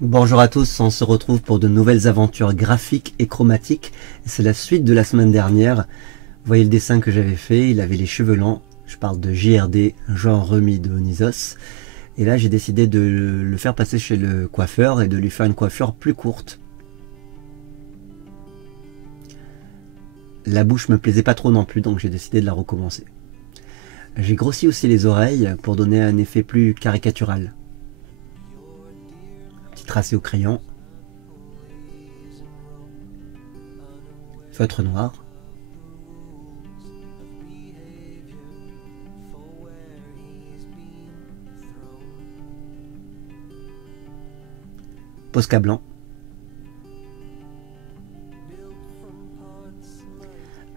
Bonjour à tous, on se retrouve pour de nouvelles aventures graphiques et chromatiques. C'est la suite de la semaine dernière. Vous voyez le dessin que j'avais fait, il avait les cheveux longs. Je parle de JRD, Jean Remy Dionysos. Et là j'ai décidé de le faire passer chez le coiffeur et de lui faire une coiffure plus courte. La bouche me plaisait pas trop non plus, donc j'ai décidé de la recommencer. J'ai grossi aussi les oreilles pour donner un effet plus caricatural. Tracé au crayon, feutre noir, Posca blanc,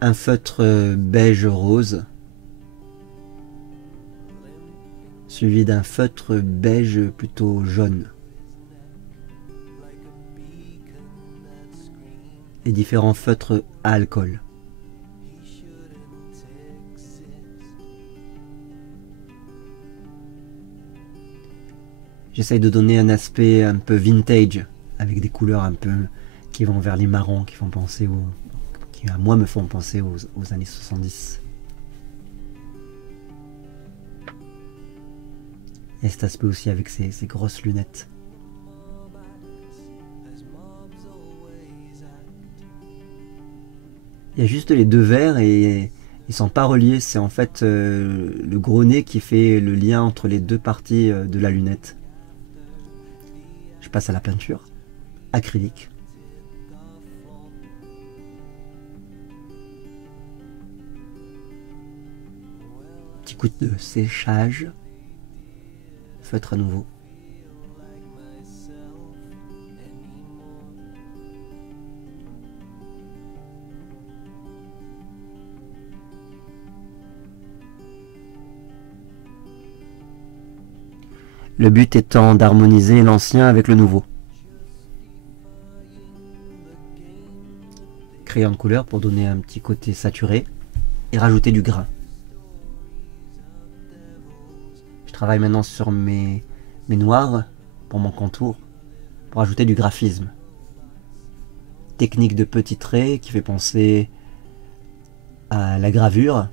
un feutre beige rose, suivi d'un feutre beige plutôt jaune. Et différents feutres à alcool. J'essaye de donner un aspect un peu vintage, avec des couleurs un peu qui vont vers les marrons, qui font penser qui à moi me font penser aux années 70. Et cet aspect aussi avec ces grosses lunettes. Il y a juste les deux verres et ils sont pas reliés. C'est en fait le gros nez qui fait le lien entre les deux parties de la lunette. Je passe à la peinture acrylique. Petit coup de séchage. Feutre à nouveau. Le but étant d'harmoniser l'ancien avec le nouveau. Crayon de couleur pour donner un petit côté saturé et rajouter du grain. Je travaille maintenant sur mes noirs pour mon contour, pour ajouter du graphisme. Technique de petits traits qui fait penser à la gravure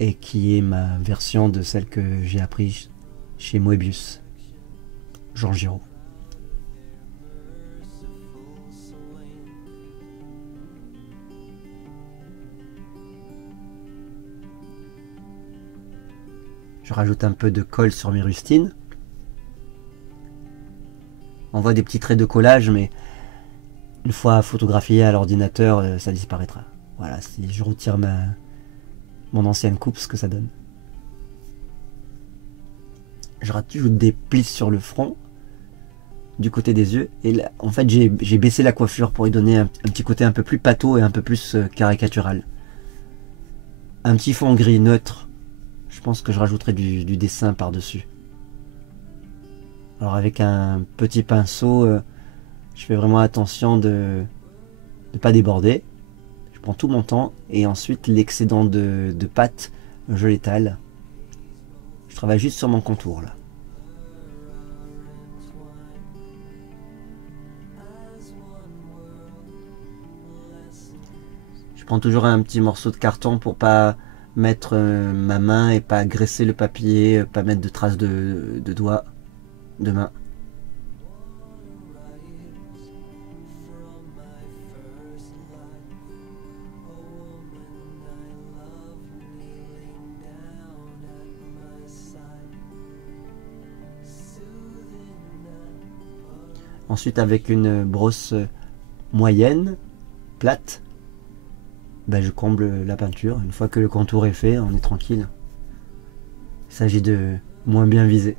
et qui est ma version de celle que j'ai appris chez Moebius, Jean Giraud. Je rajoute un peu de colle sur mes rustines. On voit des petits traits de collage, mais une fois photographié à l'ordinateur, ça disparaîtra. Voilà, si je retire mon ancienne coupe, ce que ça donne. Je rajoute des plis sur le front, du côté des yeux, et là, en fait j'ai baissé la coiffure pour y donner un petit côté un peu plus pâteau et un peu plus caricatural. Un petit fond gris neutre, je pense que je rajouterai du dessin par-dessus. Alors avec un petit pinceau, je fais vraiment attention de ne pas déborder. Je prends tout mon temps, et ensuite l'excédent de pâte, je l'étale. Je travaille juste sur mon contour là. Je prends toujours un petit morceau de carton pour pas mettre ma main et pas graisser le papier, pas mettre de traces de doigts, de main. Ensuite, avec une brosse moyenne, plate, ben, je comble la peinture. Une fois que le contour est fait, on est tranquille. Il s'agit de moins bien viser.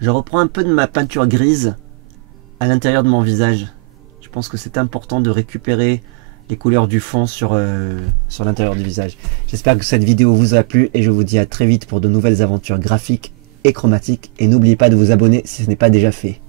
Je reprends un peu de ma peinture grise à l'intérieur de mon visage. Je pense que c'est important de récupérer les couleurs du fond sur l'intérieur du visage. J'espère que cette vidéo vous a plu et je vous dis à très vite pour de nouvelles aventures graphiques et chromatiques. Et n'oubliez pas de vous abonner si ce n'est pas déjà fait.